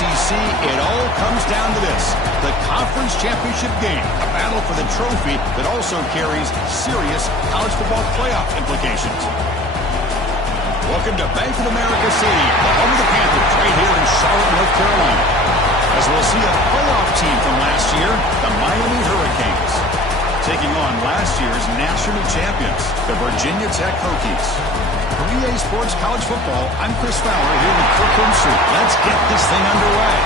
ACC, it all comes down to this. The conference championship game, a battle for the trophy that also carries serious college football playoff implications. Welcome to Bank of America Stadium, the home of the Panthers, right here in Charlotte, North Carolina. As we'll see a playoff team from last year, the Miami Hurricanes, taking on last year's national champions, the Virginia Tech Hokies. For EA Sports College Football, I'm Chris Fowler here with Kirk Hinson. Let's get this thing underway.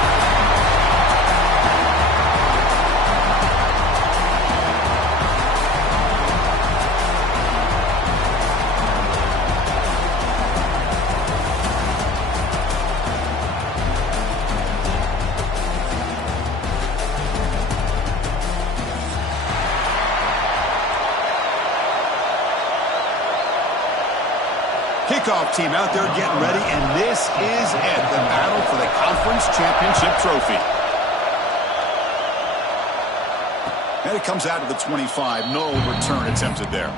Kickoff team out there getting ready, and this is it, the battle for the conference championship trophy. And it comes out to the 25. No return attempted there.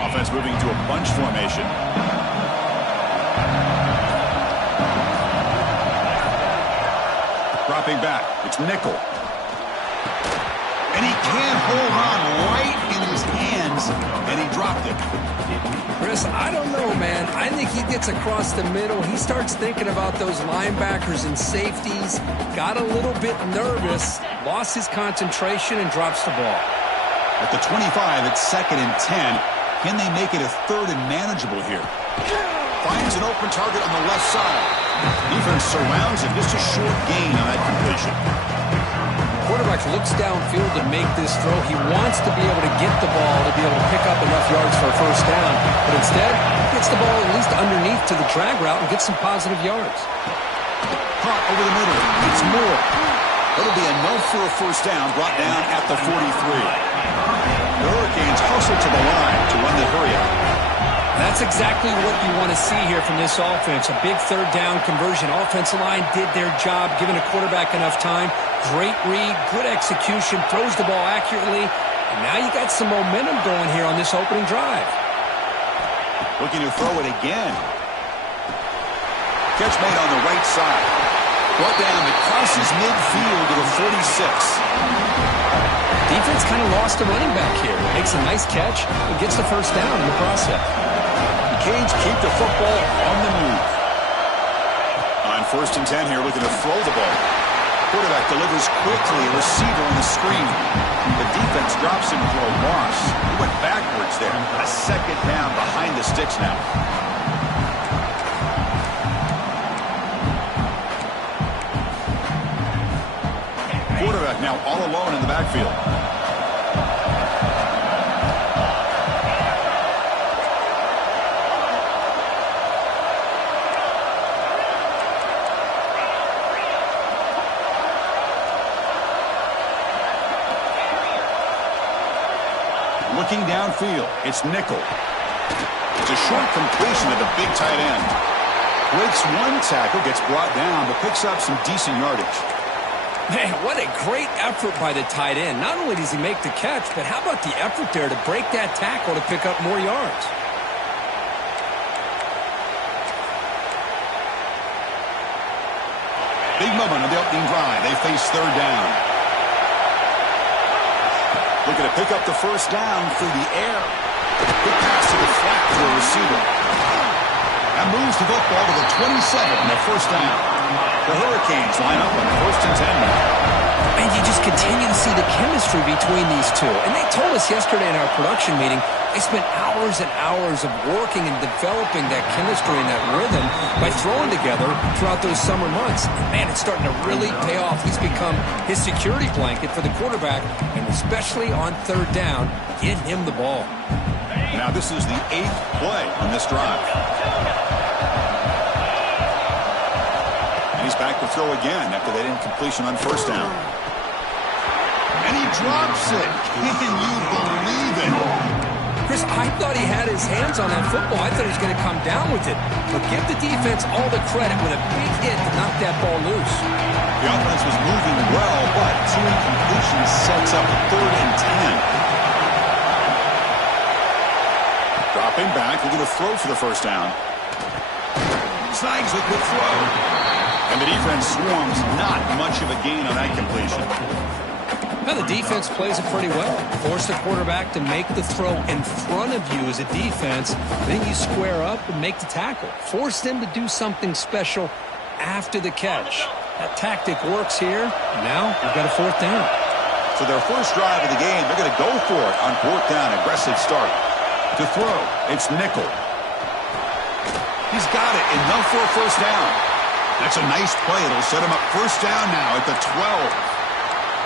Offense moving to a bunch formation. Dropping back, it's nickel. And he can't hold on right in his hands, and he dropped it. Chris, I don't know, man. I think he gets across the middle. He starts thinking about those linebackers and safeties, got a little bit nervous, lost his concentration, and drops the ball. At the 25, it's 2nd and 10. Can they make it a 3rd and manageable here? Finds an open target on the left side. Defense surrounds him. Just a short gain on that completion. Quarterback looks downfield to make this throw. He wants to be able to get the ball to be able to pick up enough yards for a first down. But instead, he gets the ball at least underneath to the drag route and gets some positive yards. Caught over the middle. It's Moore. That'll be enough for a first down. Brought down at the 43. The Hurricanes hustle to the line to run the hurry up. That's exactly what you want to see here from this offense. A big 3rd down conversion. Offensive line did their job, giving a quarterback enough time. Great read, good execution, throws the ball accurately. And now you got some momentum going here on this opening drive. Looking to throw it again. Catch made on the right side. Brought down, it crosses midfield to the 46. Defense kind of lost a running back here. Makes a nice catch and gets the first down in the process. The Canes keep the football on the move. On 1st and 10 here, looking to throw the ball. Quarterback delivers quickly, a receiver on the screen. The defense drops him for a loss. He went backwards there. A 2nd down behind the sticks now. Quarterback now all alone in the backfield. Looking downfield, it's nickel. It's a short completion of the big tight end. Breaks one tackle, gets brought down, but picks up some decent yardage. Man, what a great effort by the tight end. Not only does he make the catch, but how about the effort there to break that tackle to pick up more yards? Big moment on the opening drive. They face 3rd down. Looking to pick up the first down through the air. Good pass to the flat to the receiver. That moves the football to the 27 and their first down. The Hurricanes line up on 1st and 10 now. And you just continue to see the chemistry between these two. And they told us yesterday in our production meeting, they spent hours and hours of working and developing that chemistry and that rhythm by throwing together throughout those summer months. And man, it's starting to really pay off. He's become his security blanket for the quarterback, and especially on 3rd down, get him the ball. Now this is the 8th play on this drive. And he's back to throw again after that incompletion on 1st down. And he drops it. Can you believe it? Chris, I thought he had his hands on that football. I thought he was going to come down with it. But give the defense all the credit with a big hit to knock that ball loose. The offense was moving well, but 2 incompletions sets up a 3rd and 10. Dropping back, looking to throw for the first down. Snags a good throw. And the defense swarms, not much of a gain on that completion. Now the defense plays it pretty well. Force the quarterback to make the throw in front of you as a defense. Then you square up and make the tackle. Force them to do something special after the catch. That tactic works here. Now we've got a 4th down. So their first drive of the game, they're going to go for it on 4th down. Aggressive start. To throw, it's Nickel. He's got it. Enough for a first down. That's a nice play. It'll set him up first down now at the 12.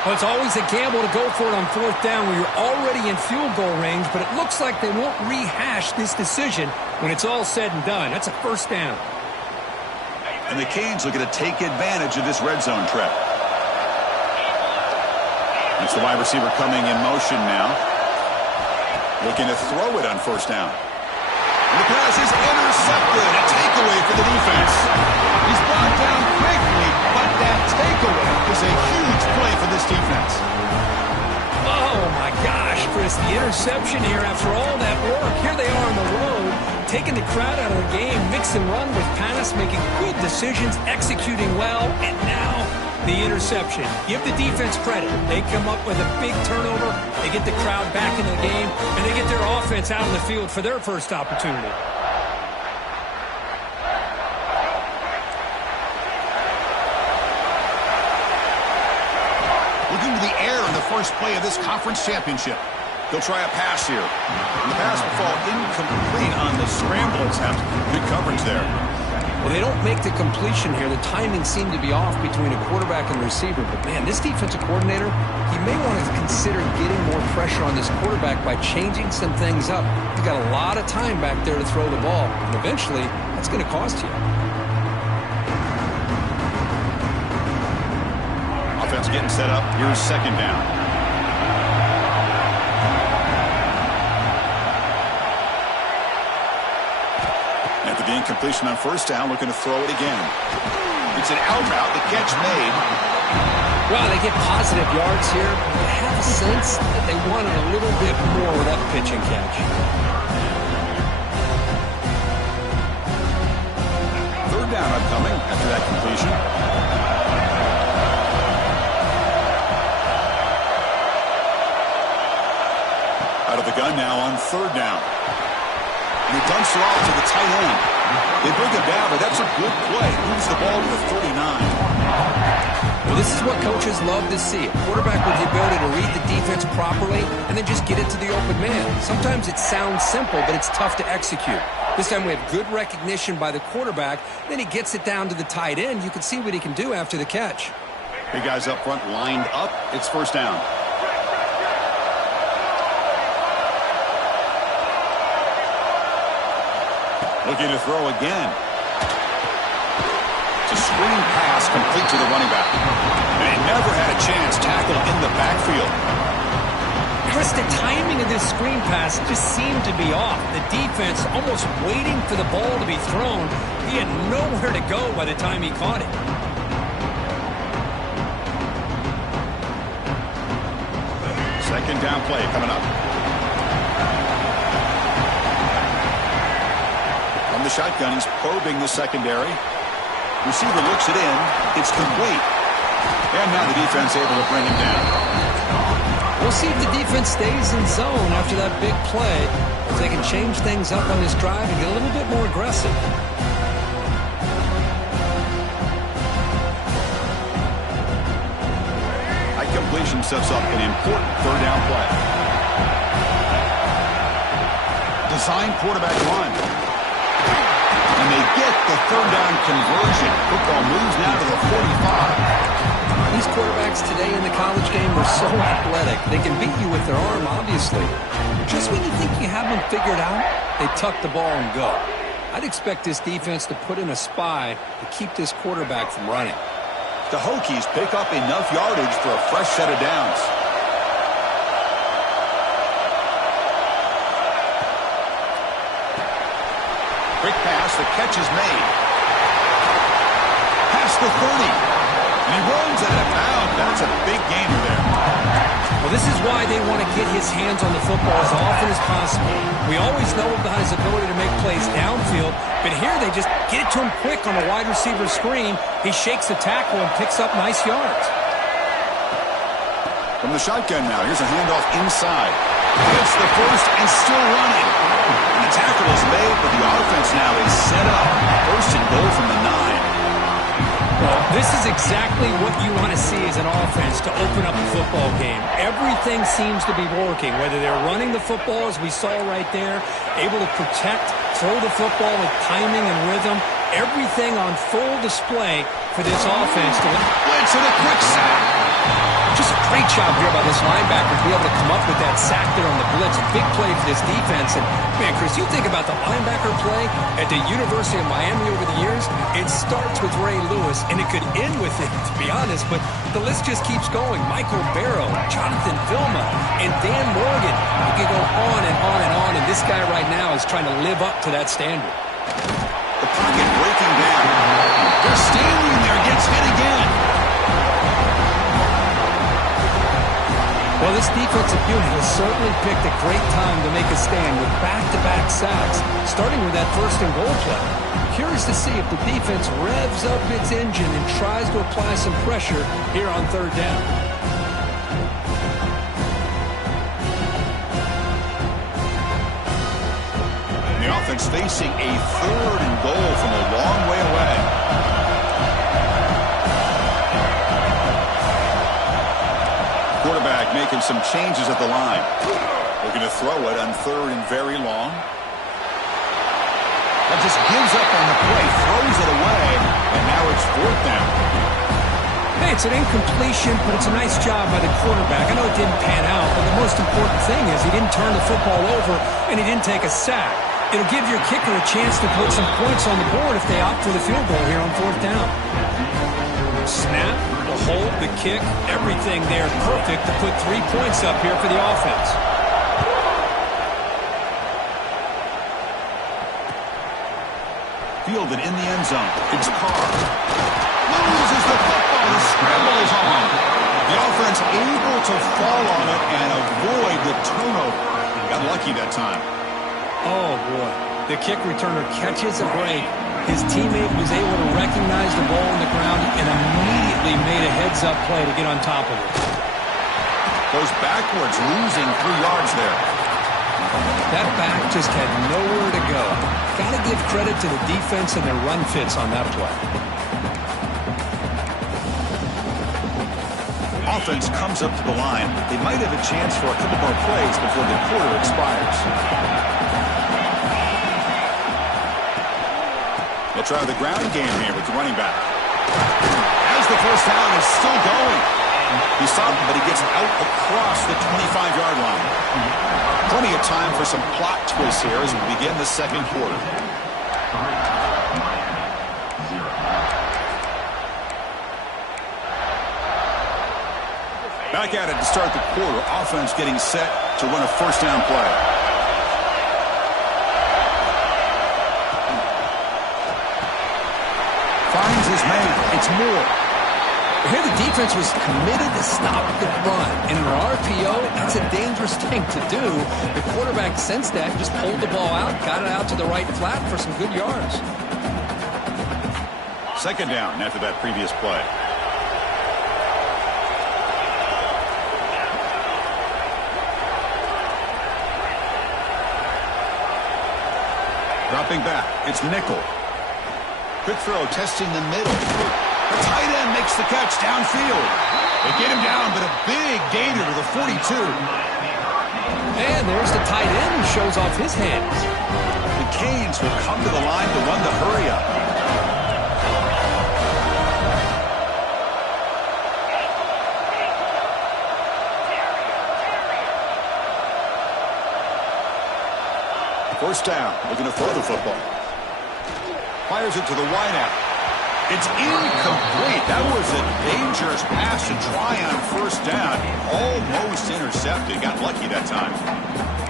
Well, it's always a gamble to go for it on 4th down when you're already in field goal range, but it looks like they won't rehash this decision when it's all said and done. That's a first down. And the Canes looking to take advantage of this red zone trap. It's the wide receiver coming in motion now. Looking to throw it on first down. And the pass is intercepted. A takeaway for the defense. He's brought down quickly, but that takeaway is a huge play for this defense. Oh, my gosh, Chris, the interception here after all that work. Here they are on the road, taking the crowd out of the game, mix and run with pass, making good decisions, executing well, and now the interception. Give the defense credit. They come up with a big turnover, they get the crowd back in the game, and they get their offense out on the field for their first opportunity. Looking to the air in the first play of this conference championship. He'll try a pass here. And the pass will fall incomplete on the scramble attempt. Good coverage there. Well, they don't make the completion here. The timing seemed to be off between a quarterback and the receiver. But, man, this defensive coordinator, he may want to consider getting more pressure on this quarterback by changing some things up. He's got a lot of time back there to throw the ball. And eventually, that's going to cost you. Offense getting set up. Here's 2nd down. After the incompletion on first down, looking to throw it again. It's an out route. The catch made. Well, they get positive yards here. I have a sense that they wanted a little bit more with that pitch and catch. 3rd down upcoming after that completion. Out of the gun now on 3rd down. And he dumps it off to the tight end. They bring him down, but that's a good play. Moves the ball to the 39. Well, this is what coaches love to see. A quarterback with the ability to read the defense properly and then just get it to the open man. Sometimes it sounds simple, but it's tough to execute. This time we have good recognition by the quarterback. Then he gets it down to the tight end. You can see what he can do after the catch. Big guys up front lined up. It's first down. Looking to throw again. It's a screen pass complete to the running back. And he never had a chance tackled in the backfield. Chris, the timing of this screen pass just seemed to be off. The defense almost waiting for the ball to be thrown. He had nowhere to go by the time he caught it. Second down play coming up. From the shotgun, he's probing the secondary. Receiver looks it in. It's complete. And now the defense able to bring him down. We'll see if the defense stays in zone after that big play. If they can change things up on this drive and get a little bit more aggressive. High completion sets up an important 3rd down play. Design quarterback run. And they get the 3rd down conversion. Football moves now to the 45. These quarterbacks today in the college game are so athletic. They can beat you with their arm, obviously. Just when you think you have them figured out, they tuck the ball and go. I'd expect this defense to put in a spy to keep this quarterback from running. The Hokies pick up enough yardage for a fresh set of downs. Quick pass, the catch is made. Past the 30. And he runs out of bounds. That's a big gainer there. Well, this is why they want to get his hands on the football as often as possible. We always know about his ability to make plays downfield, but here they just get it to him quick on a wide receiver screen. He shakes the tackle and picks up nice yards. From the shotgun now, here's a handoff inside. Gets the first and still running. And the tackle is made, but the offense now is set up. First and goal from the 9. Well, this is exactly what you want to see as an offense to open up a football game. Everything seems to be working, whether they're running the football, as we saw right there, able to protect, throw the football with timing and rhythm. Everything on full display for this offense. Blitz and a quick sack. Just a great job here by this linebacker to be able to come up with that sack there on the blitz. A big play for this defense. And, man, Chris, you think about the linebacker play at the University of Miami over the years, it starts with Ray Lewis, and it could end with it, to be honest, but the list just keeps going. Michael Barrow, Jonathan Vilma, and Dan Morgan. You can go on and on and on, and this guy right now is trying to live up to that standard. The pocket breaking down. They're standing there, gets hit again. Well, this defensive unit has certainly picked a great time to make a stand with back-to-back sacks, starting with that first and goal play. Curious to see if the defense revs up its engine and tries to apply some pressure here on third down. The offense facing a third and goal from a long way away. Quarterback making some changes at the line. Looking to throw it on third and very long. That just gives up on the play, throws it away, and now it's fourth down. Hey, it's an incompletion, but it's a nice job by the quarterback. I know it didn't pan out, but the most important thing is he didn't turn the football over and he didn't take a sack. It'll give your kicker a chance to put some points on the board if they opt for the field goal here on fourth down. Snap, the hold, the kick, everything there perfect to put 3 points up here for the offense. Fielded in the end zone. It's Carr. Loses the football. The scramble is on. The offense able to fall on it and avoid the turnover. Got lucky that time. Oh, boy. The kick returner catches a break. His teammate was able to recognize the ball on the ground and immediately made a heads-up play to get on top of it. Goes backwards, losing 3 yards there. That back just had nowhere to go. Got to give credit to the defense and their run fits on that play. Offense comes up to the line. They might have a chance for a couple more plays before the quarter expires. They'll try the ground game here with the running back. As the first down is still going. He stopped, but he gets out across the 25-yard line. Plenty of time for some plot twists here as we begin the second quarter. Back at it to start the quarter. Offense getting set to run a first down play. Finds his man. It's Moore. Here the defense was committed to stop the run. And in an RPO, that's a dangerous thing to do. The quarterback sensed that, just pulled the ball out, got it out to the right flat for some good yards. Second down after that previous play. Dropping back. It's Nickel. Quick throw, testing the middle. The tight end makes the catch downfield. They get him down, but a big gainer to the 42. And there's the tight end who shows off his hands. The Canes will come to the line to run the hurry-up. First down, looking to throw the football. Fires it to the wideout. It's incomplete. That was a dangerous pass to try on first down. Almost intercepted. Got lucky that time.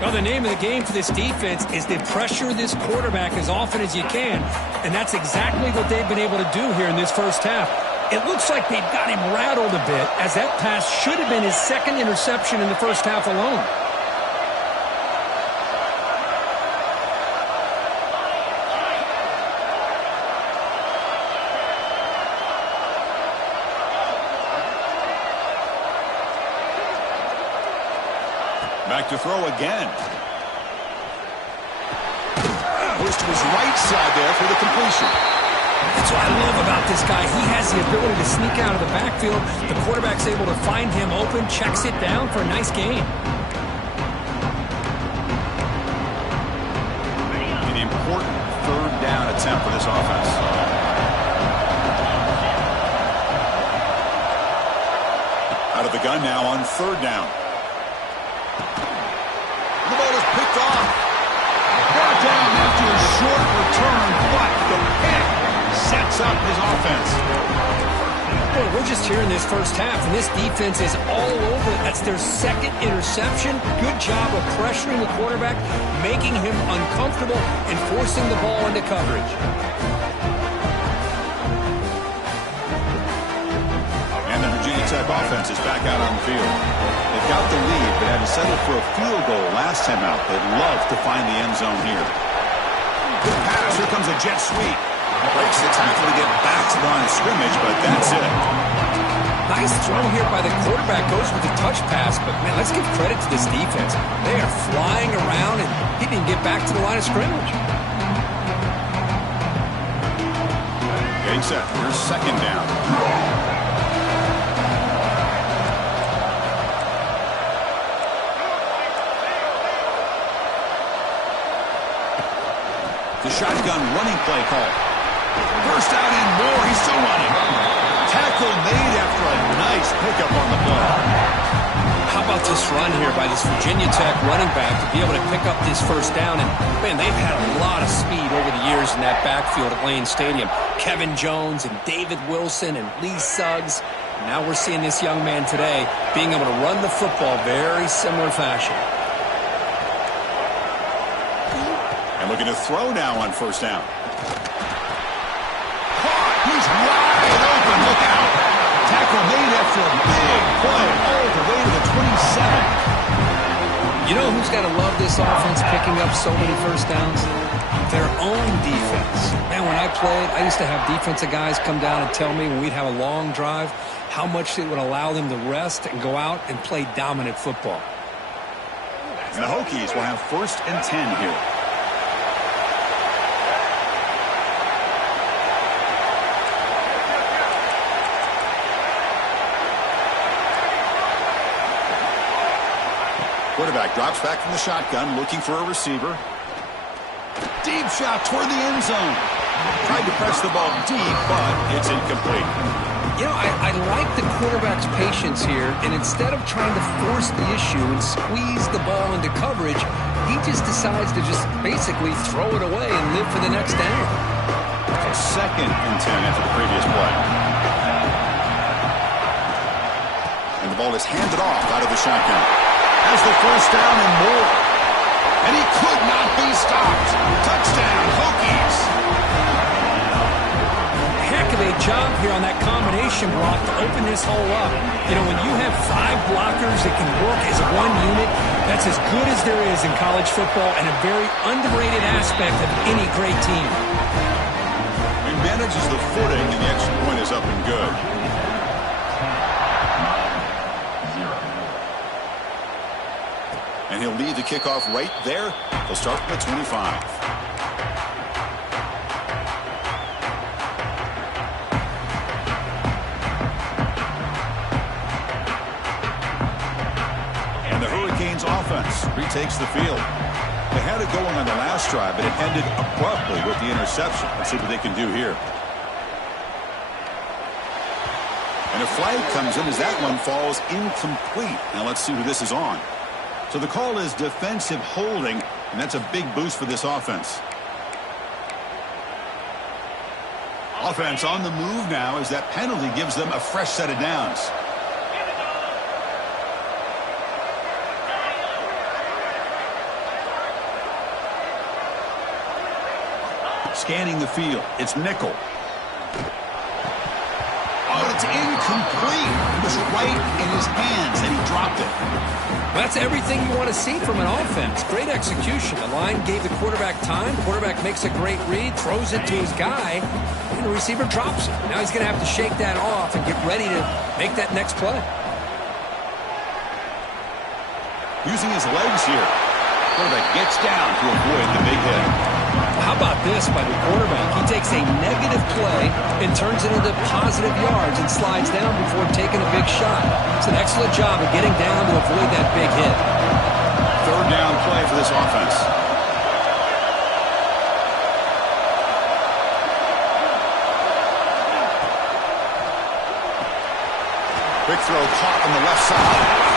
Well, the name of the game for this defense is to pressure this quarterback as often as you can, and that's exactly what they've been able to do here in this first half. It looks like they've got him rattled a bit, as that pass should have been his second interception in the first half alone. Back to throw again. Goes to his right side there for the completion. That's what I love about this guy. He has the ability to sneak out of the backfield. The quarterback's able to find him open, checks it down for a nice gain. An important third down attempt for this offense. Out of the gun now on third down. The ball is picked off. Brought down after a short return, but the pick sets up his offense. Well, we're just here in this first half, and this defense is all over it. That's their second interception. Good job of pressuring the quarterback, making him uncomfortable, and forcing the ball into coverage. And the Virginia Tech offense is back out on the field. They've got the lead, but had to settle for a field goal last time out. They'd love to find the end zone here. Good pass. Here comes a jet sweep. Breaks the tackle to get back to the line of scrimmage, but that's it. Nice throw here by the quarterback. Goes with the touch pass, but, man, let's give credit to this defense. They are flying around, and he didn't get back to the line of scrimmage. Getting set. Here's second down. The shotgun running play call. First out and more. He's still running. Tackle made after a nice pickup on the play. How about this run here by this Virginia Tech running back to be able to pick up this first down? And, man, they've had a lot of speed over the years in that backfield at Lane Stadium. Kevin Jones and David Wilson and Lee Suggs. Now we're seeing this young man today being able to run the football very similar fashion. And looking to throw now on first down. Caught. He's wide open. Look out. Tackle made after a big play all the way to the 27. You know who's got to love this offense picking up so many first downs? Their own defense. Man, when I played, I used to have defensive guys come down and tell me when we'd have a long drive how much it would allow them to rest and go out and play dominant football. And the Hokies will have 1st and 10 here. Quarterback drops back from the shotgun, looking for a receiver. Deep shot toward the end zone. Tried to press the ball deep, but it's incomplete. You know, I like the quarterback's patience here, and instead of trying to force the issue and squeeze the ball into coverage, he just decides to just basically throw it away and live for the next down. So 2nd and 10 after the previous play. And the ball is handed off out of the shotgun. Has the first down and more. And he could not be stopped. Touchdown, Hokies. Heck of a job here on that combination block to open this hole up. You know, when you have 5 blockers that can work as one unit, that's as good as there is in college football and a very underrated aspect of any great team. He manages the footing, and the extra point is up and good. And he'll lead the kickoff right there. They'll start from the 25. And the Hurricanes offense retakes the field. They had it going on the last drive, but it ended abruptly with the interception. Let's see what they can do here. And a flag comes in as that one falls incomplete. Now let's see who this is on. So the call is defensive holding, and that's a big boost for this offense. Offense on the move now as that penalty gives them a fresh set of downs. scanning the field. It's nickel. Oh, it's incomplete. It was right in his hands, and he dropped it. That's everything you want to see from an offense. Great execution. The line gave the quarterback time. Quarterback makes a great read, throws it to his guy, and the receiver drops it. Now he's going to have to shake that off and get ready to make that next play. Using his legs here. Quarterback gets down to avoid the big hit. How about this by the quarterback? He takes a negative play and turns it into positive yards and slides down before taking a big shot. It's an excellent job of getting down to avoid that big hit. Third down play for this offense. Quick throw caught on the left side.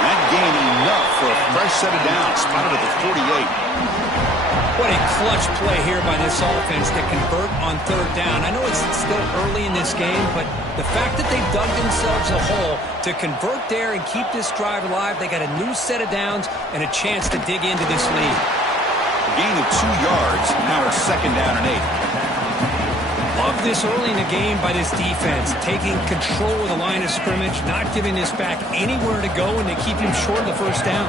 That gain enough for a fresh set of downs, spotted at the 48. What a clutch play here by this offense to convert on third down. I know it's still early in this game, but the fact that they've dug themselves a hole to convert there and keep this drive alive, they got a new set of downs and a chance to dig into this lead. A gain of 2 yards. Now it's second down and 8. Love this early in the game by this defense, taking control of the line of scrimmage, not giving this back anywhere to go, and they keep him short of the first down.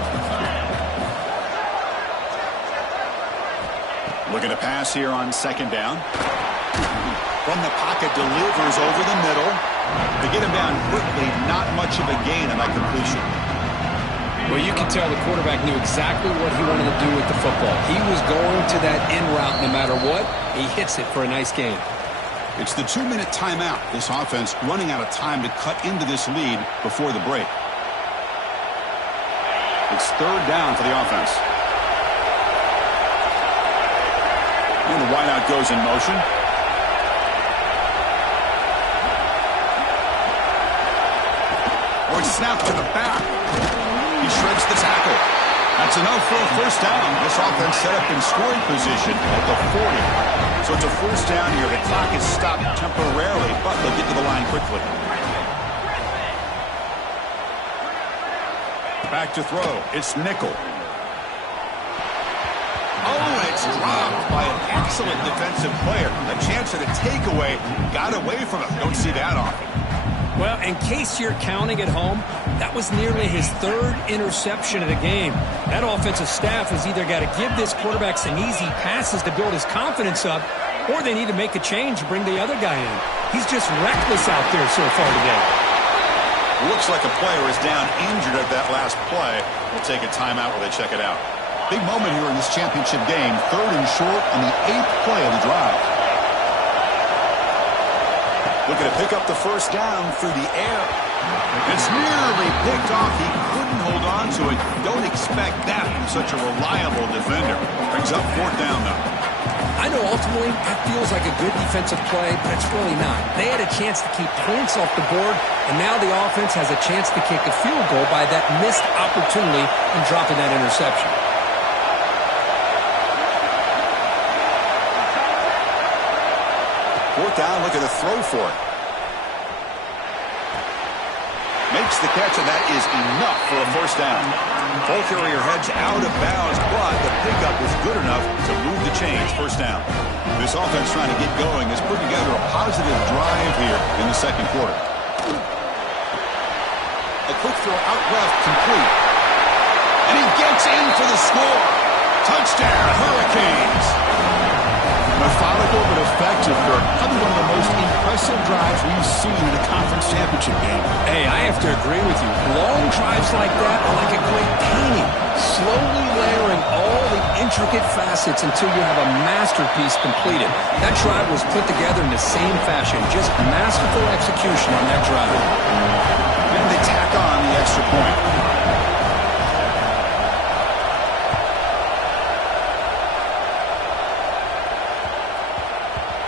Looking to pass here on second down. From the pocket, delivers over the middle. To get him down quickly, not much of a gain on that completion. Well, you can tell the quarterback knew exactly what he wanted to do with the football. He was going to that in route no matter what. He hits it for a nice gain. It's the 2-minute timeout. This offense running out of time to cut into this lead before the break. It's third down for the offense. And the wideout goes in motion. Or it's snapped to the back. He shreds the tackle. That's enough for a first down. This offense set up in scoring position at the 40. So it's a first down here. The clock is stopped temporarily, but they'll get to the line quickly. Back to throw. It's nickel. Oh, it's dropped by an excellent defensive player. A chance at a takeaway. Got away from him. Don't see that often. Well, in case you're counting at home, that was nearly his third interception of the game. That offensive staff has either got to give this quarterback some easy passes to build his confidence up, or they need to make a change and bring the other guy in. He's just reckless out there so far today. Looks like a player is down injured at that last play. We'll take a timeout while they check it out. Big moment here in this championship game. Third and short on the 8th play of the drive. Looking to pick up the first down through the air. It's nearly picked off. He couldn't hold on to it. Don't expect that from such a reliable defender. Brings up fourth down, though. I know ultimately that feels like a good defensive play, but it's really not. They had a chance to keep points off the board, and now the offense has a chance to kick a field goal by that missed opportunity and dropping that interception. Fourth down, looking to throw for it. Makes the catch, and that is enough for a first down. Ball carrier heads out of bounds, but the pickup is good enough to move the chains. First down. This offense trying to get going has put together a positive drive here in the second quarter. A quick throw out left, complete. And he gets in for the score. Touchdown, Hurricanes. Methodical but effective, Kirk. Probably one of the most impressive drives we've seen in a conference championship game. Hey, I have to agree with you. Long drives like that are like a great painting. Slowly layering all the intricate facets until you have a masterpiece completed. That drive was put together in the same fashion. Just masterful execution on that drive. And they tack on the extra point.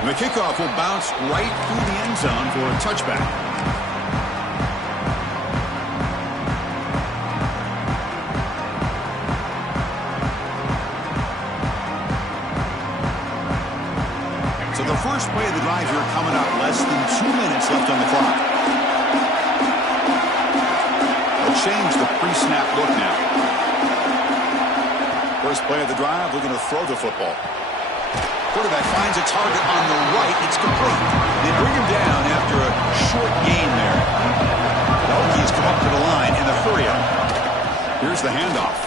The kickoff will bounce right through the end zone for a touchback. So the first play of the drive here coming up. Less than 2 minutes left on the clock. They'll change the pre-snap look now. First play of the drive, looking to throw the football. Quarterback finds a target on the right. It's complete. They bring him down after a short gain there. The Hokies come up to the line in the hurry-up. Here's the handoff.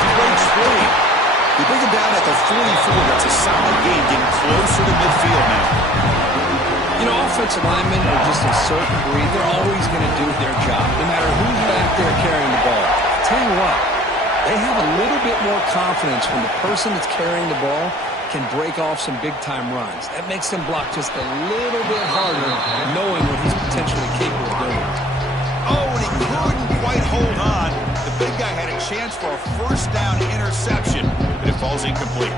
He breaks free. They bring him down at the 44. That's a solid gain, getting closer to midfield now. You know, offensive linemen are just a certain breed. They're always going to do their job, no matter who's back there carrying the ball. I'll tell you what, they have a little bit more confidence when the person that's carrying the ball can break off some big-time runs. That makes them block just a little bit harder, knowing what he's potentially capable of doing. Oh, and he couldn't quite hold on. The big guy had a chance for a first down interception, but it falls incomplete.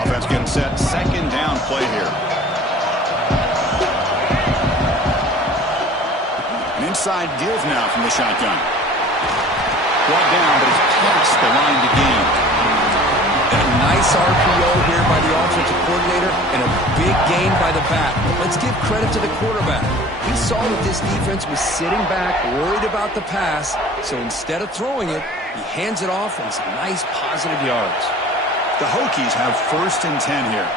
Offense getting set. Second down play here. An inside give now from the shotgun. Brought down, but it's past the line to gain. A nice RPO here by the offensive coordinator and a big gain by the back. But let's give credit to the quarterback. He saw that this defense was sitting back, worried about the pass, so instead of throwing it, he hands it off and some nice positive yards. The Hokies have 1st and 10 here.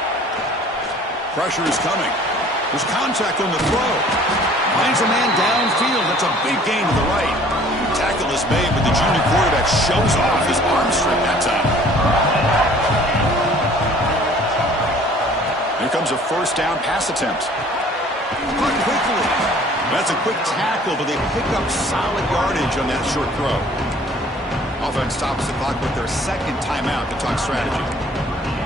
Pressure is coming. There's contact on the throw. Finds a man downfield. That's a big gain to the right. Tackle is made, but the junior quarterback shows off his arm strength that time. Here comes a first down pass attempt. Caught quickly. That's a quick tackle, but they pick up solid yardage on that short throw. Offense stops the clock with their second timeout to talk strategy.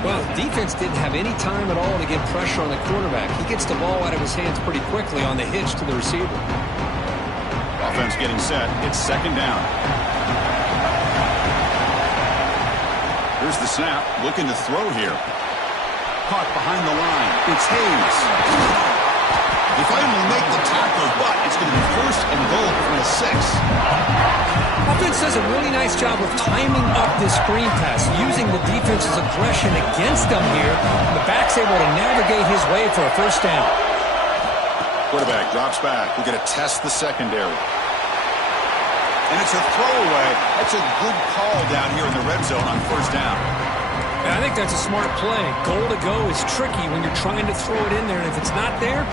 Well, the defense didn't have any time at all to get pressure on the quarterback. He gets the ball out of his hands pretty quickly on the hitch to the receiver. Offense getting set. It's second down. Here's the snap. Looking to throw here. Caught behind the line. It's Hayes. They finally make the tackle, but it's going to be 1st and goal from the 6. Offense does a really nice job of timing up this screen pass, using the defense's aggression against them here. The back's able to navigate his way for a first down. Quarterback drops back. We're going to test the secondary. And it's a throwaway. That's a good call down here in the red zone on first down. And I think that's a smart play. Goal to go is tricky when you're trying to throw it in there. And if it's not there,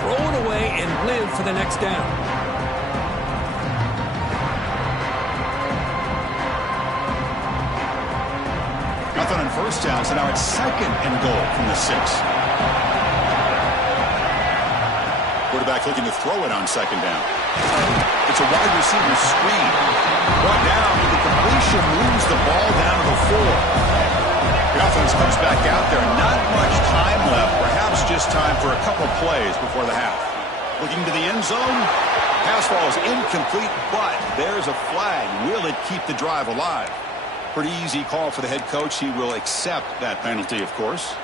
throw it away and live for the next down. Nothing on first down, so now it's second and goal from the 6. Quarterback looking to throw it on second down. It's a wide receiver screen. Brought down with the completion, moves the ball down to the 4. The offense comes back out there. Not much time left. Perhaps just time for a couple plays before the half. Looking to the end zone. Pass ball is incomplete, but there's a flag. Will it keep the drive alive? Pretty easy call for the head coach. He will accept that penalty, of course.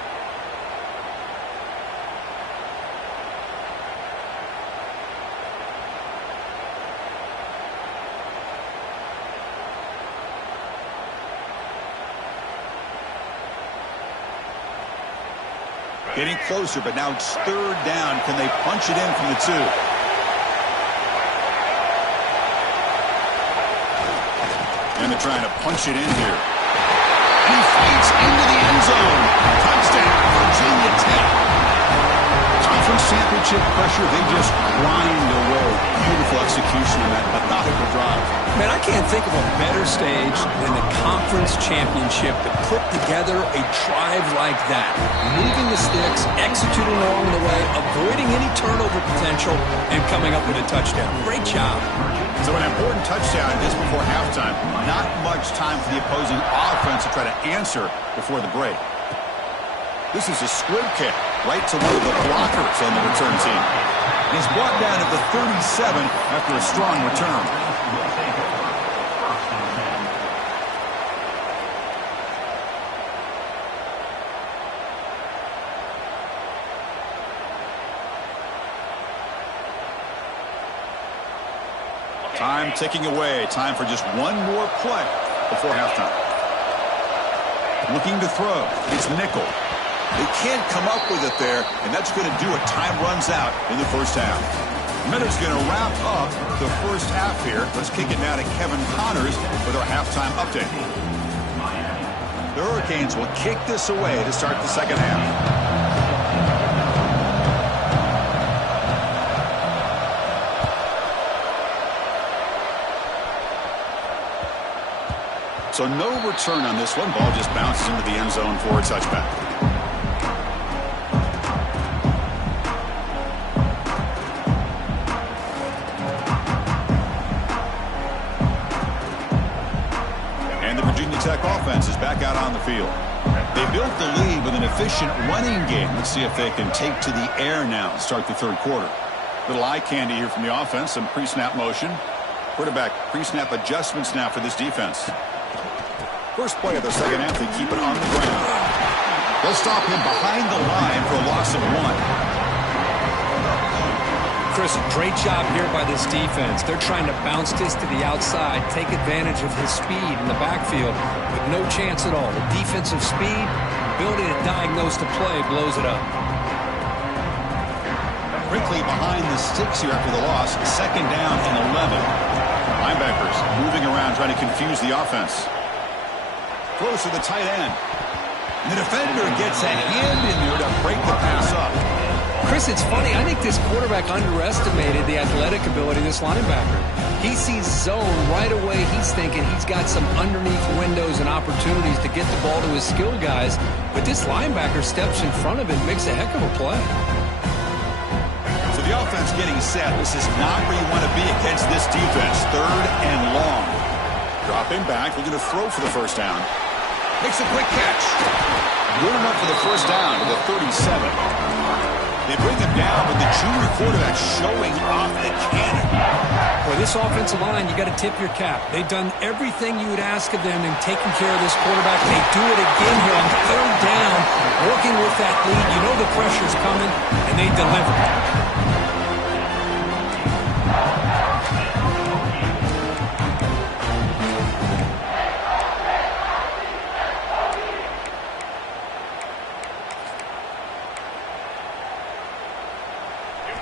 Getting closer, but now it's third down. Can they punch it in from the 2? And they're trying to punch it in here. And he fights into the end zone. Touchdown, Virginia Tech. Conference championship pressure, they just grind away. Beautiful execution on that methodical drive. Man, I can't think of a better stage than the conference championship to put together a drive like that. Moving the sticks, executing along the way, avoiding any turnover potential, and coming up with a touchdown. Great job. So an important touchdown just before halftime. Not much time for the opposing offense to try to answer before the break. This is a squib kick right to one of the blockers on the return team. He's brought down at the 37 after a strong return. Time ticking away. Time for just one more play before halftime. Looking to throw. It's nickel. They can't come up with it there, and that's going to do it. Time runs out in the first half. Minutes going to wrap up the first half here. Let's kick it now to Kevin Connors with our halftime update. The Hurricanes will kick this away to start the second half. So no return on this one. Ball just bounces into the end zone for a touchback. And the Virginia Tech offense is back out on the field. They built the lead with an efficient running game. Let's see if they can take to the air now to start the third quarter. Little eye candy here from the offense. Some pre-snap motion. Quarterback pre-snap adjustments now for this defense. First play of the second half, they keep it on the ground. They'll stop him behind the line for a loss of 1. Chris, great job here by this defense. They're trying to bounce this to the outside, take advantage of his speed in the backfield, with no chance at all. The defensive speed, ability to diagnose the play, blows it up. Quickly behind the sticks here after the loss. Second down and 11. Linebackers moving around, trying to confuse the offense. Close to the tight end. The defender gets a hand in there to break the pass up. Chris, it's funny. I think this quarterback underestimated the athletic ability of this linebacker. He sees zone right away. He's thinking he's got some underneath windows and opportunities to get the ball to his skill guys. But this linebacker steps in front of him, makes a heck of a play. So the offense getting set. This is not where you want to be against this defense. Third and long. Dropping back, looking to throw for the first down. Makes a quick catch. Good enough for the first down to the 37. They bring him down, but the junior quarterback showing off the cannon. For this offensive line, you got to tip your cap. They've done everything you would ask of them in taking care of this quarterback. They do it again here on third down, working with that lead. You know the pressure's coming, and they deliver.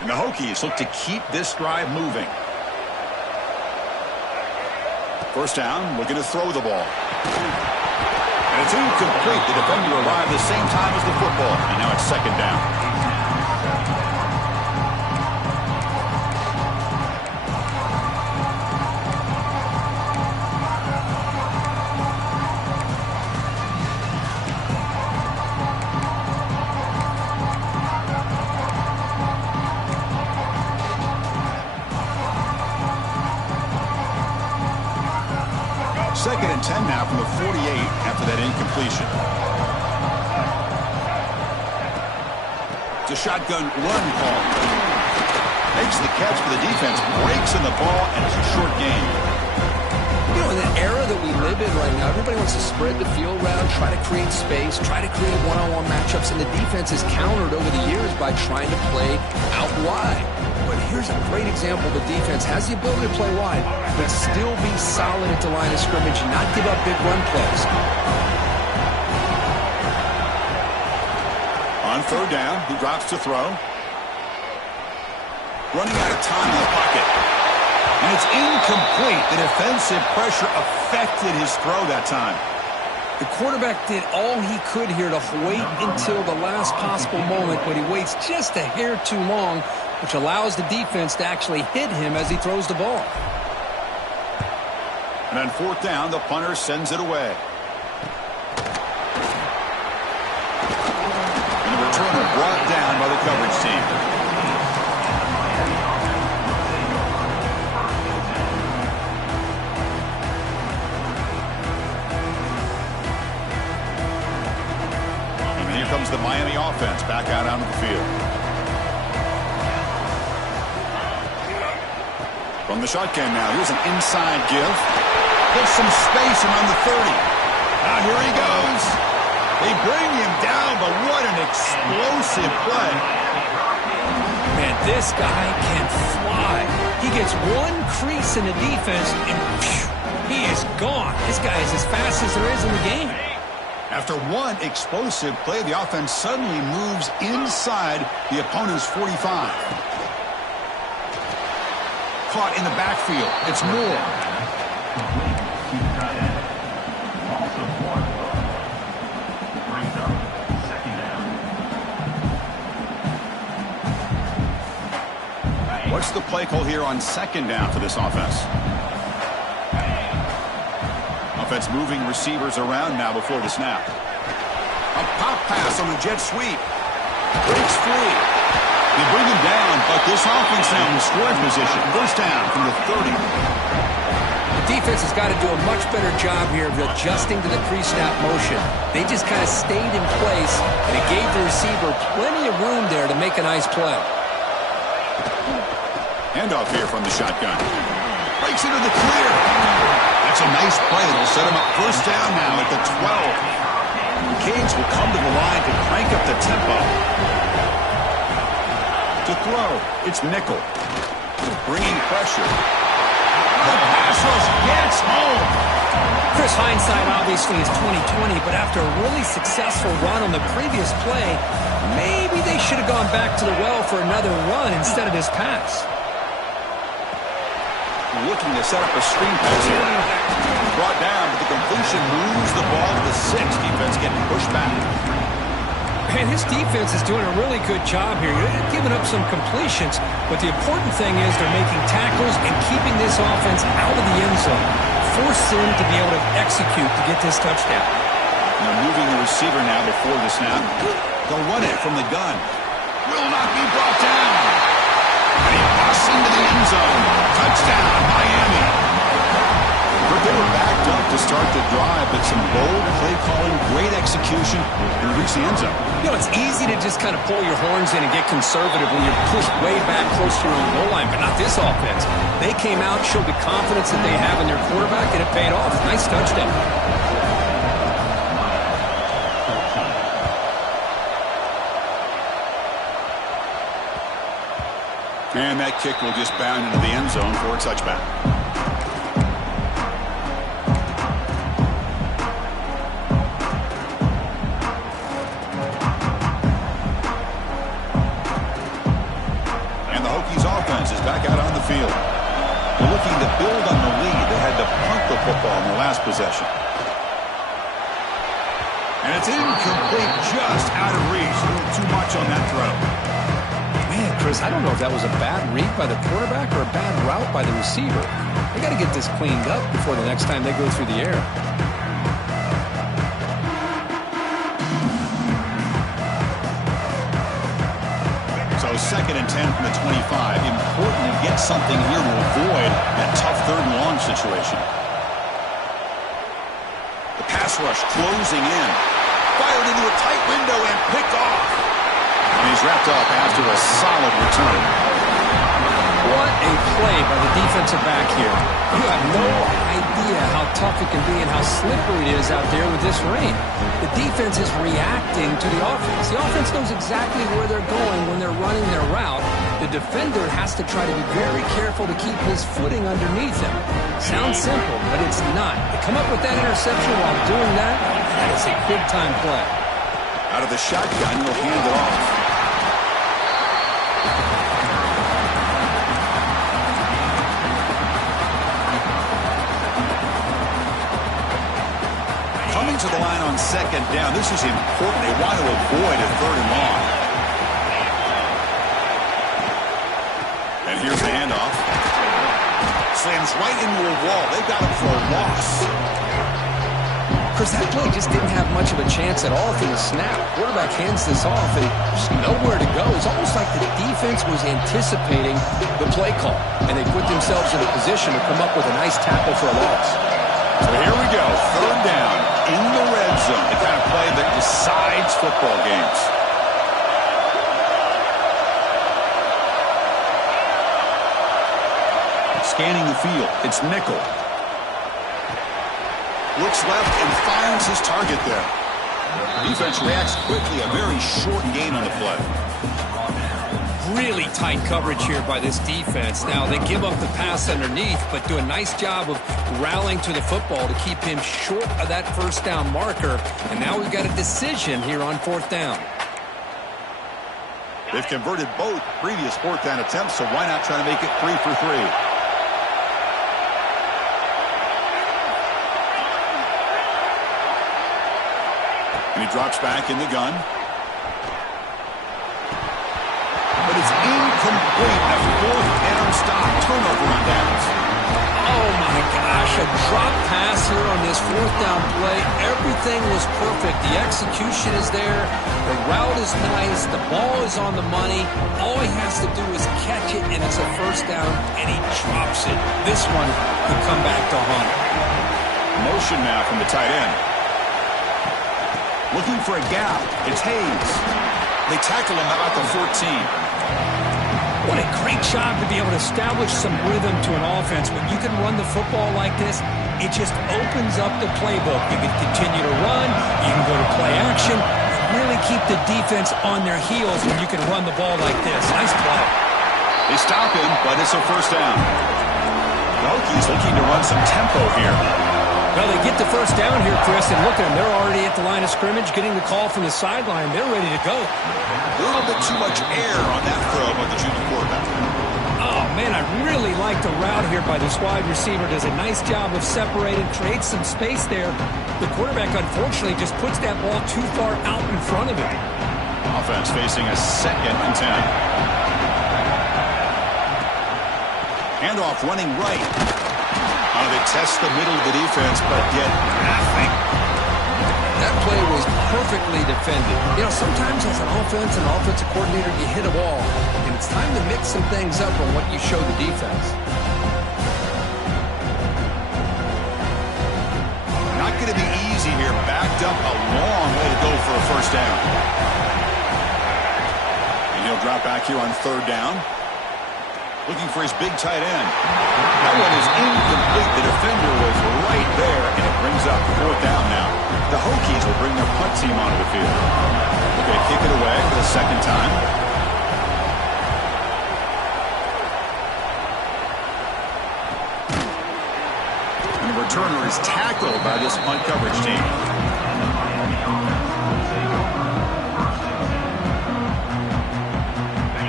And the Hokies look to keep this drive moving. First down, looking to throw the ball. And it's incomplete. The defender arrived the same time as the football. And now it's second down. Second and 10 now from the 48 after that incompletion. It's a shotgun run call. Makes the catch for the defense, breaks in the ball, and it's a short gain. You know, in the era that we live in right now, everybody wants to spread the field around, try to create space, try to create one-on-one matchups, and the defense is countered over the years by trying to play out wide. But here's a great example. The defense has the ability to play wide, but still be solid at the line of scrimmage and not give up big run plays. On third down, he drops to throw. Running out of time in the pocket. And it's incomplete. The defensive pressure affected his throw that time. The quarterback did all he could here to wait until the last possible moment, but he waits just a hair too long, which allows the defense to actually hit him as he throws the ball. And on fourth down, the punter sends it away. And the returner brought down by the coverage team. And here comes the Miami offense back out onto the field. From the shotgun now, here's an inside give. Gets some space around the 30. Now here he goes. They bring him down, but what an explosive play. Man, this guy can fly. He gets one crease in the defense, and phew, he is gone. This guy is as fast as there is in the game. After one explosive play, the offense suddenly moves inside the opponent's 45. caught in the backfield. It's Moore. What's the play call here on second down for this offense? Offense moving receivers around now before the snap. A pop pass on the jet sweep. Breaks free. They bring him down, but this offense now in scoring position. First down from the 30. The defense has got to do a much better job here of adjusting to the pre-snap motion. They just kind of stayed in place, and it gave the receiver plenty of room there to make a nice play. Handoff here from the shotgun. Breaks into the clear. That's a nice play. It'll set him up first down now at the 12. Canes will come to the line to crank up the tempo. To throw, it's Nickel. Bringing pressure. The pass rush gets home. Chris, hindsight obviously is 20/20, but after a really successful run on the previous play, maybe they should have gone back to the well for another run instead of this pass. Looking to set up a screen pass here. Brought down, but the completion moves the ball to the 6. Defense getting pushed back. And his defense is doing a really good job here. They're giving up some completions, but the important thing is they're making tackles and keeping this offense out of the end zone. Force him to be able to execute to get this touchdown. Now moving the receiver now before the snap. They'll run it from the gun. Will not be brought down. And he busts into the end zone. Touchdown, Miami. But they were backed up to start the drive, but some bold play calling, great execution, and reach the end zone. You know, it's easy to just kind of pull your horns in and get conservative when you're pushed way back close to your own goal line, but not this offense. They came out, showed the confidence that they have in their quarterback, and it paid off. Nice touchdown. And that kick will just bound into the end zone for a touchback. And the Hokies offense is back out on the field. They're looking to build on the lead. They had to punt the football in the last possession. And it's incomplete, just out of reach. A little too much on that throw. Man, Chris, I don't know if that was a bad read by the quarterback or a bad route by the receiver. They got to get this cleaned up before the next time they go through the air. So 2nd and 10 from the 25. Important to get something here to avoid that tough 3rd and long situation. The pass rush closing in. Fired into a tight window and picked off. And he's wrapped up after a solid return. What a play by the defensive back here. You have no idea how tough it can be and how slippery it is out there with this rain. The defense is reacting to the offense. The offense knows exactly where they're going when they're running their route. The defender has to try to be very careful to keep his footing underneath him. Sounds simple, but it's not. To come up with that interception while doing that, that is a big-time play. Out of the shotgun, he'll hand it off. Coming to the line on 2nd down. This is important. They want to avoid a 3rd and long. And here's the handoff. Slams right into a wall. They've got him for a loss. Chris, that play just didn't have much of a chance at all from the snap. Quarterback hands this off, and there's nowhere to go. It's almost like the defense was anticipating the play call, and they put themselves in a position to come up with a nice tackle for a loss. So here we go. 3rd down in the red zone. The kind of play that decides football games. Scanning the field. It's Nickel. Looks left and finds his target there. Defense reacts quickly. A very short gain on the play. Really tight coverage here by this defense. Now, they give up the pass underneath, but do a nice job of rallying to the football to keep him short of that first down marker. And now we've got a decision here on 4th down. They've converted both previous 4th down attempts, so why not try to make it 3 for 3? And he drops back in the gun. But it's incomplete. A fourth down stop. Turnover on downs. Oh, my gosh. A drop pass here on this fourth down play. Everything was perfect. The execution is there. The route is nice. The ball is on the money. All he has to do is catch it, and it's a first down, and he drops it. This one could come back to haunt him. Motion now from the tight end. Looking for a gap. It's Hayes. They tackle him about the 14. What a great job to be able to establish some rhythm to an offense. When you can run the football like this, it just opens up the playbook. You can continue to run. You can go to play action. Really keep the defense on their heels when you can run the ball like this. Nice play. They stop him, but it's a first down. The Hokies looking to run some tempo here. Well, they get the first down here, Chris, and look at them. They're already at the line of scrimmage, getting the call from the sideline. They're ready to go. A little bit too much air on that throw by the junior quarterback. Oh, man, I really like the route here by this wide receiver. Does a nice job of separating, creates some space there. The quarterback, unfortunately, just puts that ball too far out in front of him. Offense facing a 2nd and 10. Handoff running right. They test the middle of the defense, but get nothing. That play was perfectly defended. You know, sometimes as an offensive coordinator, you hit a wall, and it's time to mix some things up on what you show the defense. Not going to be easy here. Backed up a long way to go for a first down. And he'll drop back here on 3rd down. Looking for his big tight end. That one is incomplete. The defender was right there, and it brings up 4th down now. The Hokies will bring their punt team onto the field. They're going to kick it away for the 2nd time. And the returner is tackled by this punt coverage team.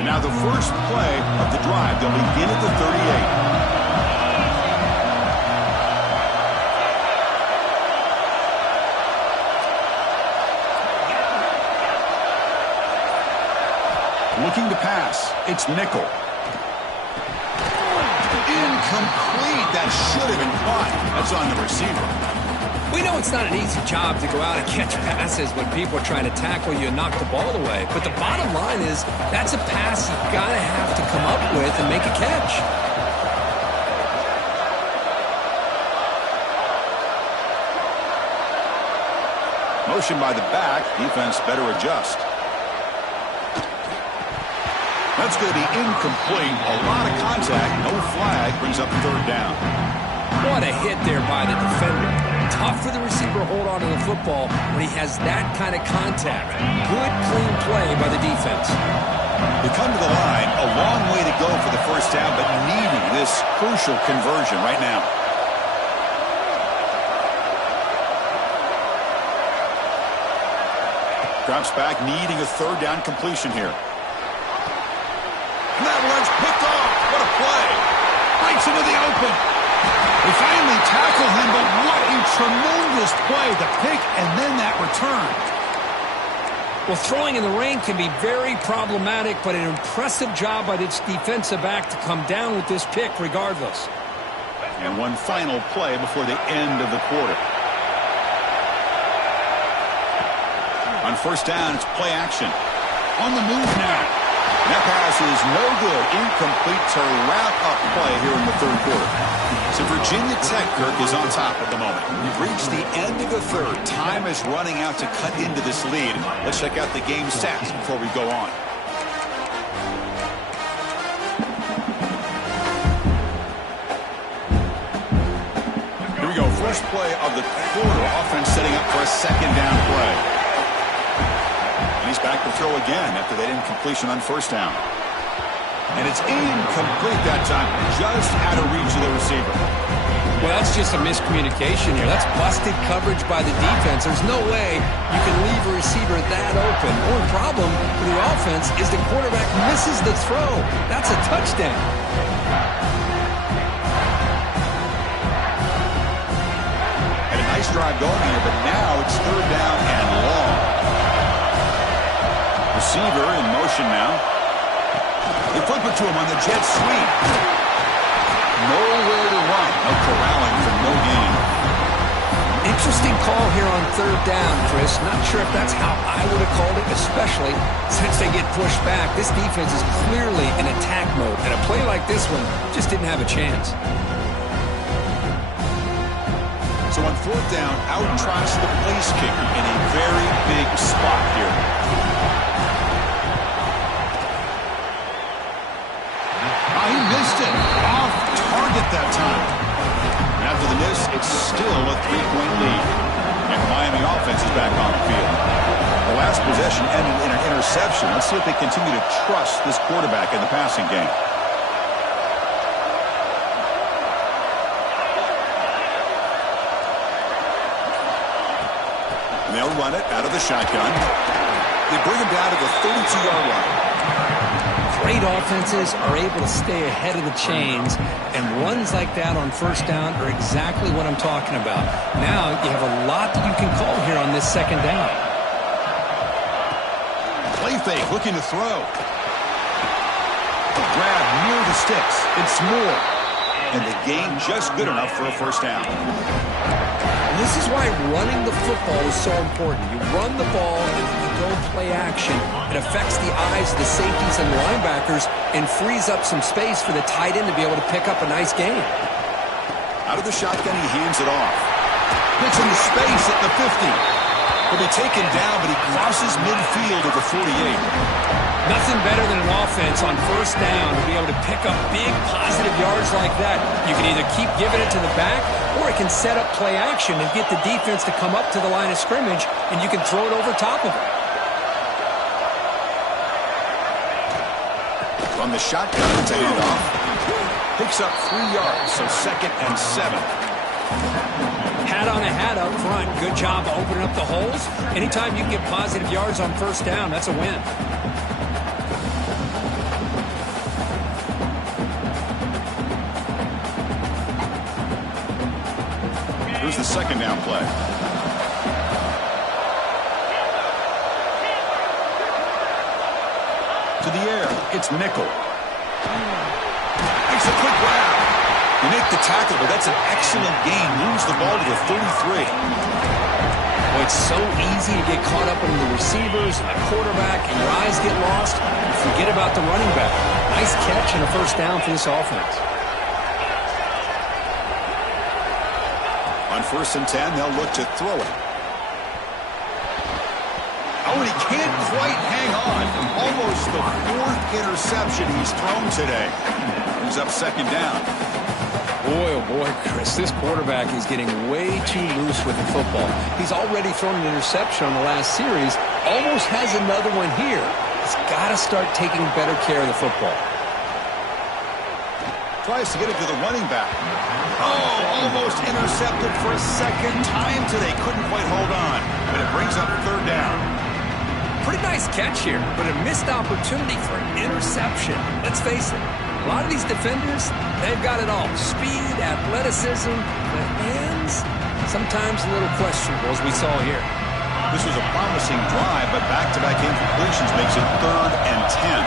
Now the first play of the drive. They'll begin at the 38. Looking to pass. It's nickel. Incomplete. That should have been caught. That's on the receiver. We know it's not an easy job to go out and catch passes when people are trying to tackle you and knock the ball away. But the bottom line is that's a pass you got to have to come up with and make a catch. Motion by the back. Defense better adjust. That's going to be incomplete. A lot of contact. No flag. Brings up 3rd down. What a hit there by the defender. Tough for the receiver to hold on to the football when he has that kind of contact. Good, clean play by the defense. They come to the line. A long way to go for the first down, but needing this crucial conversion right now. Drops back, needing a 3rd down completion here. And that one's picked off. What a play. Breaks into the open. They finally tackle him, but what a tremendous play. The pick and then that return. Well, throwing in the rain can be very problematic, but an impressive job by this defensive back to come down with this pick regardless. And one final play before the end of the quarter. On 1st down, it's play action. On the move now. That pass is no good. Incomplete to wrap up play here in the 3rd quarter. So Virginia Tech, Kirk, is on top at the moment. We've reached the end of the 3rd. Time is running out to cut into this lead. Let's check out the game stats before we go on. Here we go. First play of the quarter. Offense setting up for a 2nd down play. And he's back to throw again after that incompletion on 1st down. And it's incomplete that time, just out of reach of the receiver. Well, that's just a miscommunication here. That's busted coverage by the defense. There's no way you can leave a receiver that open. Only problem for the offense is the quarterback misses the throw. That's a touchdown. Had a nice drive going here, but now it's 3rd down and long. Receiver in motion now. They flip it to him on the jet sweep. Nowhere to run. No corralling for no gain. Interesting call here on third down, Chris. Not sure if that's how I would have called it, especially since they get pushed back. This defense is clearly in attack mode, and a play like this one just didn't have a chance. So on fourth down, out trots the place kicker in a very big spot here. Oh, he missed it. Off target that time. And after the miss, it's still a 3-point lead. And the Miami offense is back on the field. The last possession ended in an interception. Let's see if they continue to trust this quarterback in the passing game. And they'll run it out of the shotgun. They bring him down to the 32-yard line. Great offenses are able to stay ahead of the chains, and runs like that on first down are exactly what I'm talking about. Now you have a lot that you can call here on this second down. Play fake, looking to throw. A grab near the sticks. It's more. And the gain just good enough for a first down. And this is why running the football is so important. You run the ball and you go play action. It affects the eyes of the safeties and linebackers and frees up some space for the tight end to be able to pick up a nice gain. Out of the shotgun, he hands it off. Gets into space at the 50. He'll be taken down, but he crosses midfield at the 48. Nothing better than an offense on first down to be able to pick up big positive yards like that. You can either keep giving it to the back, or it can set up play action and get the defense to come up to the line of scrimmage, and you can throw it over top of it. From the shotgun to handoff. Picks up 3 yards, so 2nd and 7. Hat on a hat up front. Good job opening up the holes. Anytime you can get positive yards on first down, that's a win. Here's the second down play. To the air, it's Nickel. Makes a quick grab. You make the tackle, but that's an excellent gain. Moves the ball to the 33. Well, it's so easy to get caught up in the receivers and the quarterback, and your eyes get lost. You forget about the running back. Nice catch and a first down for this offense. On 1st and 10, they'll look to throw it. Oh, and he can't quite hang on. Almost the 4th interception he's thrown today. Brings up 2nd down. Boy, oh boy, Chris, this quarterback is getting way too loose with the football. He's already thrown an interception on the last series. Almost has another one here. He's got to start taking better care of the football. Tries to get it to the running back. Oh, almost intercepted for a second time today. Couldn't quite hold on. But it brings up 3rd down. Pretty nice catch here, but a missed opportunity for an interception. Let's face it, a lot of these defenders, they've got it all. Speed, athleticism, the hands, sometimes a little questionable, as we saw here. This was a promising drive, but back-to-back incompletions makes it 3rd and 10.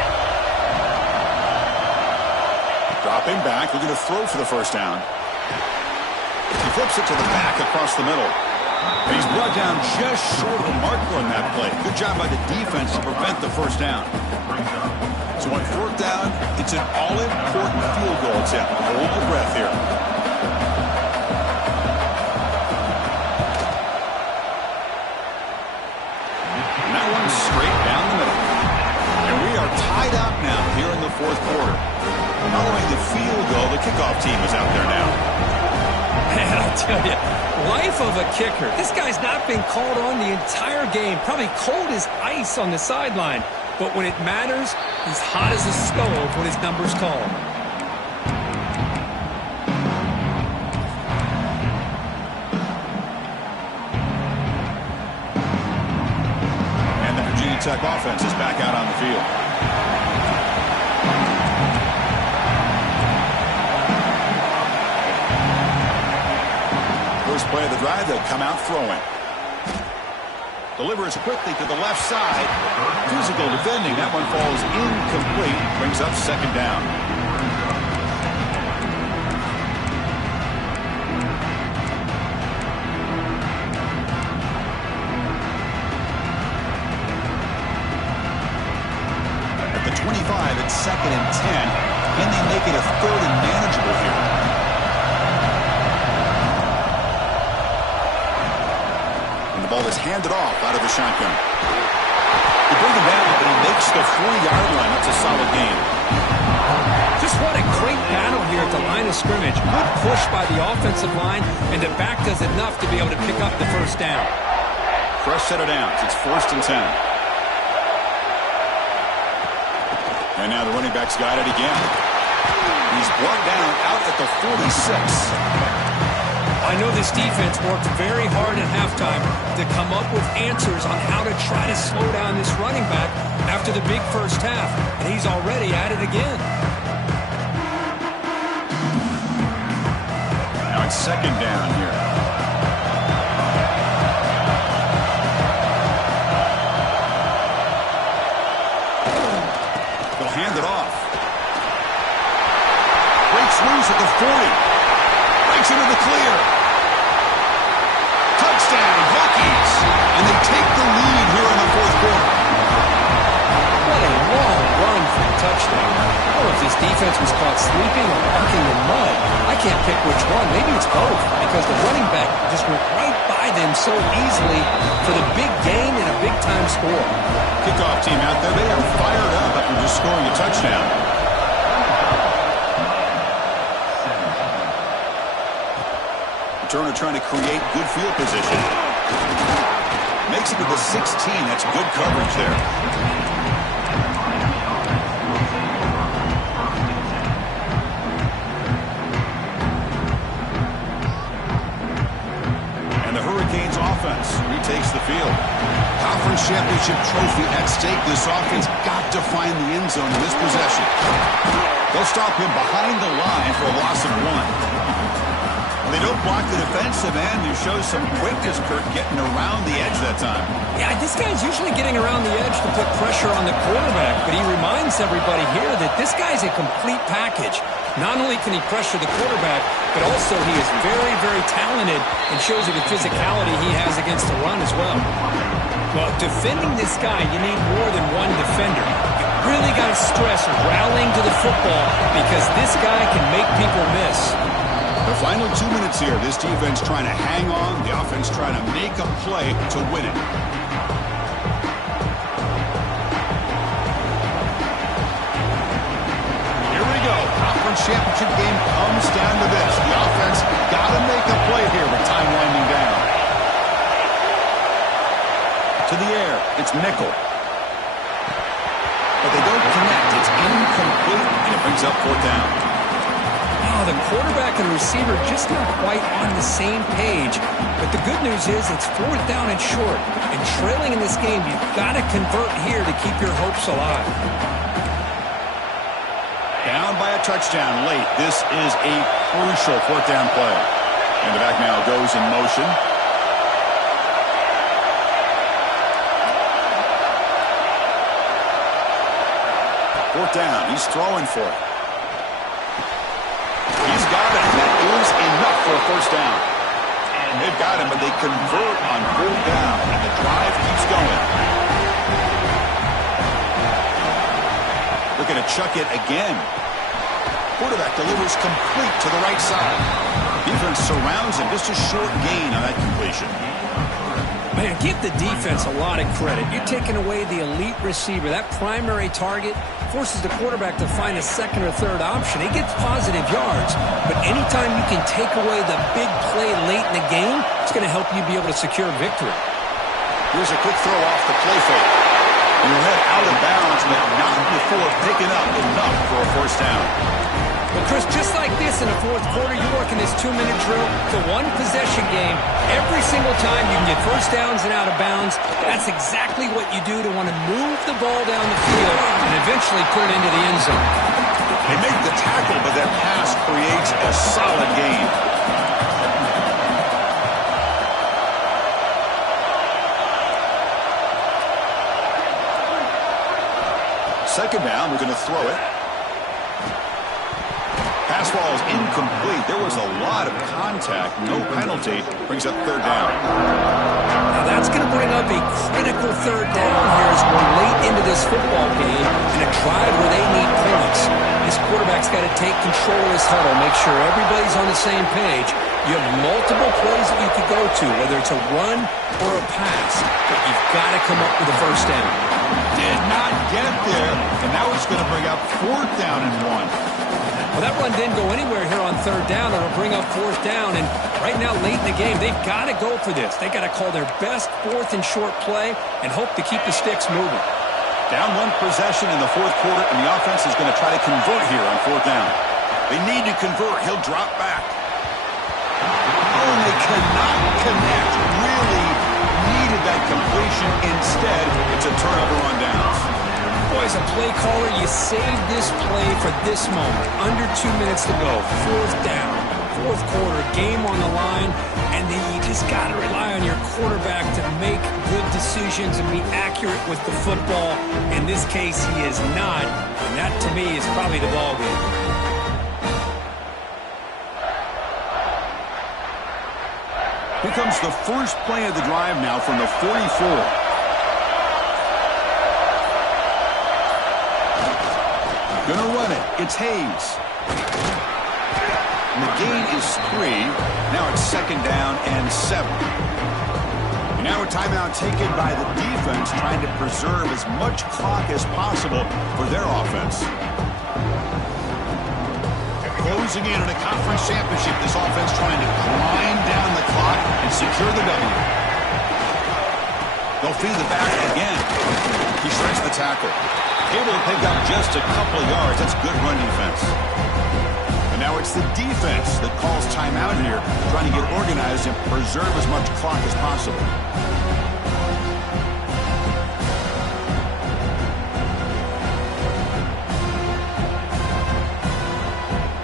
Dropping back, looking to throw for the first down. He flips it to the back across the middle. And he's brought down just short of the marker on that play. Good job by the defense to prevent the first down. So on 4th down, it's an all-important field goal attempt. Hold your breath here. And that one straight down the middle. And we are tied up now here in the 4th quarter. Following the field goal, the kickoff team is out there now. Man, I'll tell you, life of a kicker. This guy's not been called on the entire game. Probably cold as ice on the sideline. But when it matters, he's hot as a stove when his number's called. And the Virginia Tech offense is back out on the field. First play of the drive, they'll come out throwing. Delivers quickly to the left side. Physical defending. That one falls incomplete. Brings up second down. At the 25, it's 2nd and 10. Can they make it a 3rd and manageable here? The ball is handed off out of the shotgun. They bring him down, but he makes the 40-yard line. That's a solid gain. Just what a great battle here at the line of scrimmage. Good push by the offensive line, and the back does enough to be able to pick up the first down. Fresh set of downs. It's 1st and 10. And now the running back's got it again. He's brought down out at the 46. I know this defense worked very hard at halftime to come up with answers on how to try to slow down this running back after the big first half, and he's already at it again. Now it's 2nd down here. They'll hand it off. Breaks loose at the 40. Breaks into the clear. Touchdown, Hokies. And they take the lead here in the 4th quarter. What a long run for a touchdown. I don't know if this defense was caught sleeping or walking in mud. I can't pick which one. Maybe it's both, because the running back just went right by them so easily for the big gain and a big-time score. Kickoff team out there. They are fired up after just scoring a touchdown. Turner trying to create good field position. Makes it to the 16. That's good coverage there. And the Hurricanes offense retakes the field. Conference championship trophy at stake. This offense got to find the end zone in this possession. They'll stop him behind the line for a loss of 1. They don't block the defensive end. He shows some quickness, Kurt, getting around the edge that time. Yeah, this guy's usually getting around the edge to put pressure on the quarterback, but he reminds everybody here that this guy's a complete package. Not only can he pressure the quarterback, but also he is very, very talented and shows you the physicality he has against the run as well. Well, defending this guy, you need more than one defender. You really got to stress rallying to the football because this guy can make people miss. The final 2 minutes here. This defense trying to hang on. The offense trying to make a play to win it. Here we go. Conference championship game comes down to this. The offense got to make a play here with time winding down. To the air. It's Nickel. But they don't connect. It's incomplete, and it brings up 4th down. The quarterback and receiver just not quite on the same page. But the good news is it's 4th down and short. And trailing in this game, you've got to convert here to keep your hopes alive. Down by a touchdown late. This is a crucial 4th down play. And the back now goes in motion. Fourth down. He's throwing for it. He's got it. That is enough for a 1st down. And they've got him, but they convert on 4th down. And the drive keeps going. Looking to chuck it again. Quarterback delivers complete to the right side. Defense surrounds him. Just a short gain on that completion. Man, give the defense a lot of credit. You're taking away the elite receiver. That primary target forces the quarterback to find a 2nd or 3rd option. He gets positive yards, but anytime you can take away the big play late in the game, it's going to help you be able to secure victory. Here's a quick throw off the play fake. And you'll head out of bounds, but not before picking up enough for a 1st down. Well, Chris, just like this in the 4th quarter, you're working this 2-minute drill to one-possession game. Every single time you can get 1st downs and out of bounds. That's exactly what you do to want to move the ball down the field and eventually put it into the end zone. They make the tackle, but that pass creates a solid gain. second down. They're going to throw it. Pass ball is incomplete. There was a lot of contact. No penalty. Brings up third down. Now that's going to bring up a critical third down here as we're late into this football game in a drive where they need points. This quarterback's got to take control of this huddle, make sure everybody's on the same page. You have multiple plays that you could go to, whether it's a run or a pass, but you've got to come up with a first down. Did not get there, and now it's going to bring up fourth down and 1. Well, that run didn't go anywhere here on third down. It'll bring up fourth down, and right now, late in the game, they've got to go for this. They've got to call their best fourth and short play and hope to keep the sticks moving. Down one possession in the fourth quarter, and the offense is going to try to convert here on fourth down. They need to convert. He'll drop back. Oh, and they cannot connect. Really needed that completion. Instead, it's a turnover on downs. Boy, as a play caller, you save this play for this moment. Under 2 minutes to go. Fourth down. Fourth quarter. Game on the line. And then you just got to rely on your quarterback to make good decisions and be accurate with the football. In this case, he is not. And that, to me, is probably the ball game. Here comes the first play of the drive now from the 44. Gonna run it. It's Hayes. And the gain is 3. Now it's second down and 7. And now a timeout taken by the defense, trying to preserve as much clock as possible for their offense. Closing in on a conference championship, this offense trying to grind down the clock and secure the W. They'll feed the back again. He strikes the tackle. Able to pick up just a couple of yards. That's good run defense. And now it's the defense that calls timeout here, trying to get organized and preserve as much clock as possible.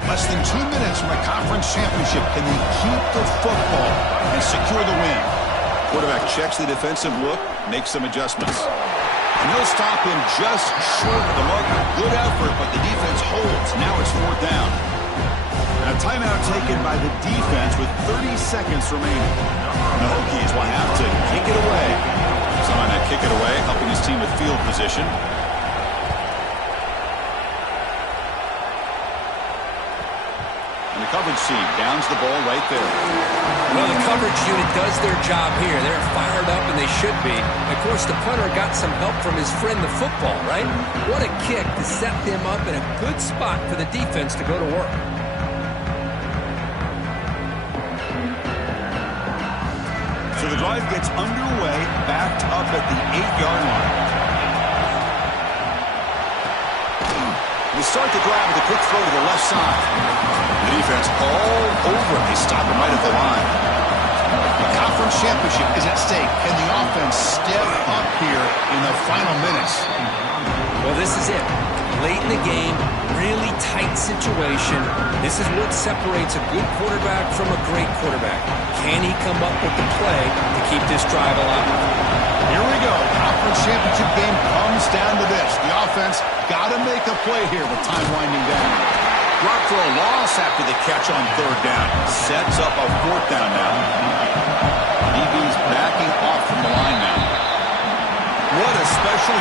Less than 2 minutes from a conference championship. Can they keep the football and secure the win? Quarterback checks the defensive look, makes some adjustments. And he'll stop him just short of the mark. Good effort, but the defense holds. Now it's fourth down. And a timeout taken by the defense with 30 seconds remaining. The Hokies will have to kick it away. Someone to kick it away, helping his team with field position. And the coverage team downs the ball right there. Well, the coverage unit does their job here. They're fired up, and they should be. Of course, the punter got some help from his friend, the football, right? What a kick to set them up in a good spot for the defense to go to work. So the drive gets underway, backed up at the 8-yard line. They start the drive with a quick throw to the left side. The defense all over him. They stop him right at the line. The conference championship is at stake. Can the offense step up here in the final minutes? Well, this is it. Late in the game, really tight situation. This is what separates a good quarterback from a great quarterback. Can he come up with the play to keep this drive alive? Here we go. Conference championship game comes down to this. The offense got to make a play here with time winding down. Brought for a loss after the catch on third down. Sets up a fourth down now. DB's backing off from the line now. What a special